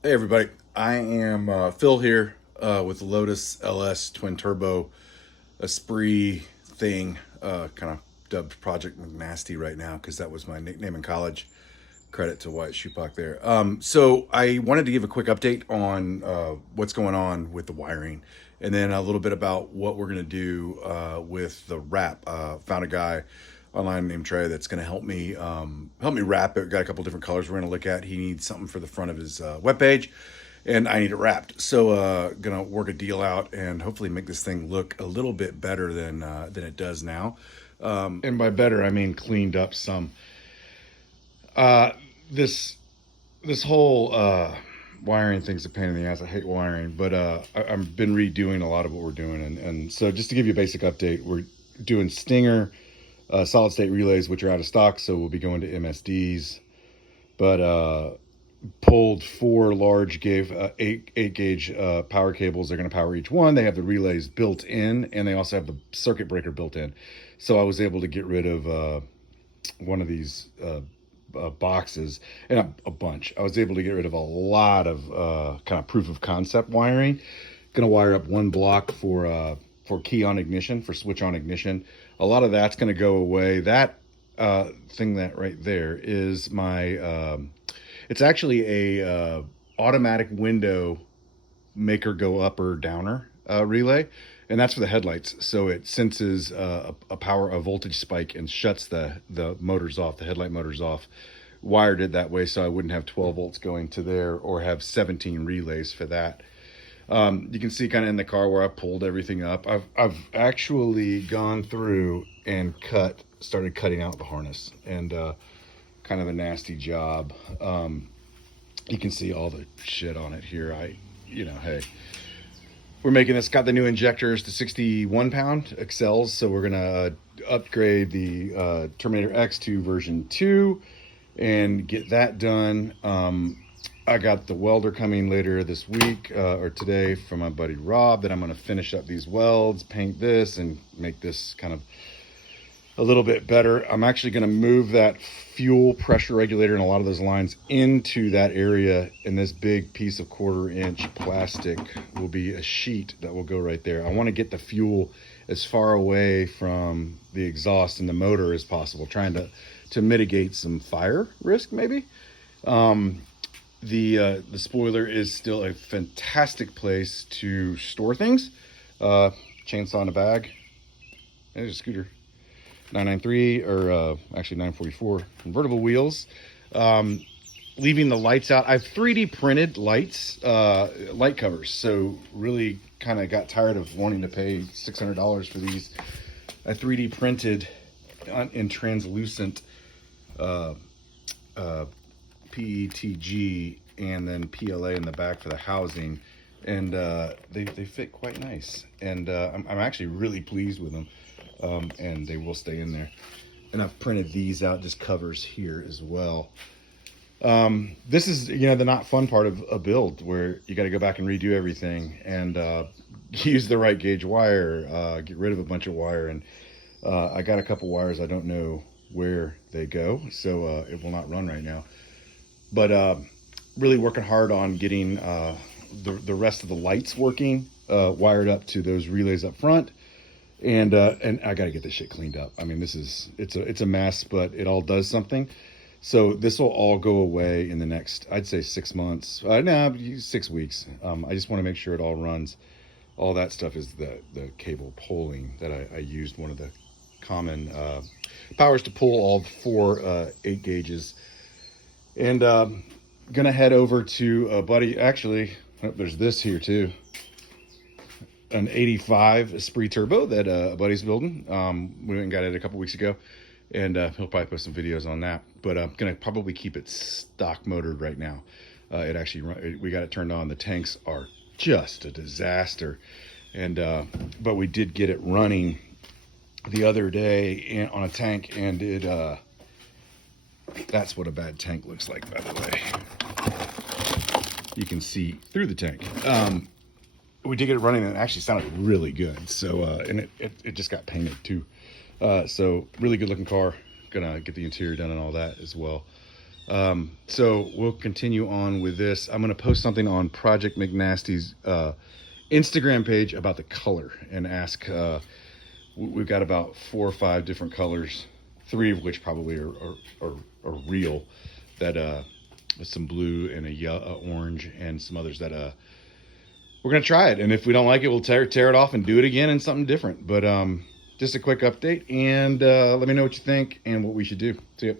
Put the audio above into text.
Hey everybody, I am Phil here with the Lotus LS twin turbo Esprit thing, kind of dubbed Project McNasty right now because that was my nickname in college. Credit to Wyatt Shupak there. So I wanted to give a quick update on what's going on with the wiring, and then a little bit about what we're going to do with the wrap. Found a guy online named Trey that's going to help me wrap it. Got a couple different colors we're going to look at. He needs something for the front of his webpage, and I need it wrapped. So gonna work a deal out and hopefully make this thing look a little bit better than it does now. And by better, I mean cleaned up some. Uh, this this whole wiring thing's a pain in the ass. I hate wiring, but I've been redoing a lot of what we're doing, and so just to give you a basic update, we're doing Stinger solid state relays, which are out of stock, so we'll be going to MSDs. But pulled four large gauge eight gauge power cables. They're going to power each one. They have the relays built in, and they also have the circuit breaker built in. So I was able to get rid of one of these boxes and a bunch. I was able to get rid of a lot of kind of proof of concept wiring. Going to wire up one block for key on ignition, for switch on ignition. A lot of that's going to go away. That thing that right there is my it's actually a automatic window maker go up or downer relay, and that's for the headlights. So it senses a voltage spike and shuts the motors off, the headlight motors off. Wired it that way so I wouldn't have 12 volts going to there or have 17 relays for that. You can see kind of in the car where I pulled everything up. I've actually gone through and started cutting out the harness, and kind of a nasty job. You can see all the shit on it here. Hey, we're making this. Got the new injectors to 61 pound Excels, so we're gonna upgrade the Terminator X to version 2 and get that done. I got the welder coming later this week or today from my buddy Rob that I'm going to finish up these welds, paint this, and make this kind of a little bit better. I'm actually going to move that fuel pressure regulator and a lot of those lines into that area, and this big piece of 1/4 inch plastic will be a sheet that will go right there. I want to get the fuel as far away from the exhaust and the motor as possible, trying to mitigate some fire risk maybe. The spoiler is still a fantastic place to store things. Chainsaw in a bag. There's a scooter. 993 or actually 944 convertible wheels. Leaving the lights out. I've 3D printed light covers. So really kind of got tired of wanting to pay $600 for these. I 3D printed in translucent PETG and then PLA in the back for the housing, and they fit quite nice, and I'm actually really pleased with them, and they will stay in there. And I've printed these out, just covers here as well. This is the not fun part of a build where you got to go back and redo everything and use the right gauge wire, get rid of a bunch of wire, and I got a couple wires I don't know where they go, so it will not run right now. But really working hard on getting the rest of the lights working, wired up to those relays up front, and I got to get this shit cleaned up. I mean, it's a mess, but it all does something. So this will all go away in the next, I'd say 6 months. 6 weeks. I just want to make sure it all runs. All that stuff is the cable pulling that I used. One of the common powers to pull all four 8 gauges. And gonna head over to a buddy. Actually, there's this here too, an 85 Esprit Turbo that a buddy's building. We went and got it a couple weeks ago, and he'll probably post some videos on that. But I'm gonna probably keep it stock motored right now. We got it turned on. The tanks are just a disaster, and but we did get it running the other day on a tank, and it that's what a bad tank looks like, by the way. You can see through the tank. We did get it running, and it actually sounded really good. So, and it just got painted too. So really good looking car. Gonna get the interior done and all that as well. So we'll continue on with this. I'm going to post something on Project McNasty's Instagram page about the color and ask. We've got about 4 or 5 different colors, 3 of which probably are real. That with some blue and a yellow, orange, and some others that we're gonna try it. And if we don't like it, we'll tear it off and do it again in something different. But just a quick update, and let me know what you think and what we should do. See ya.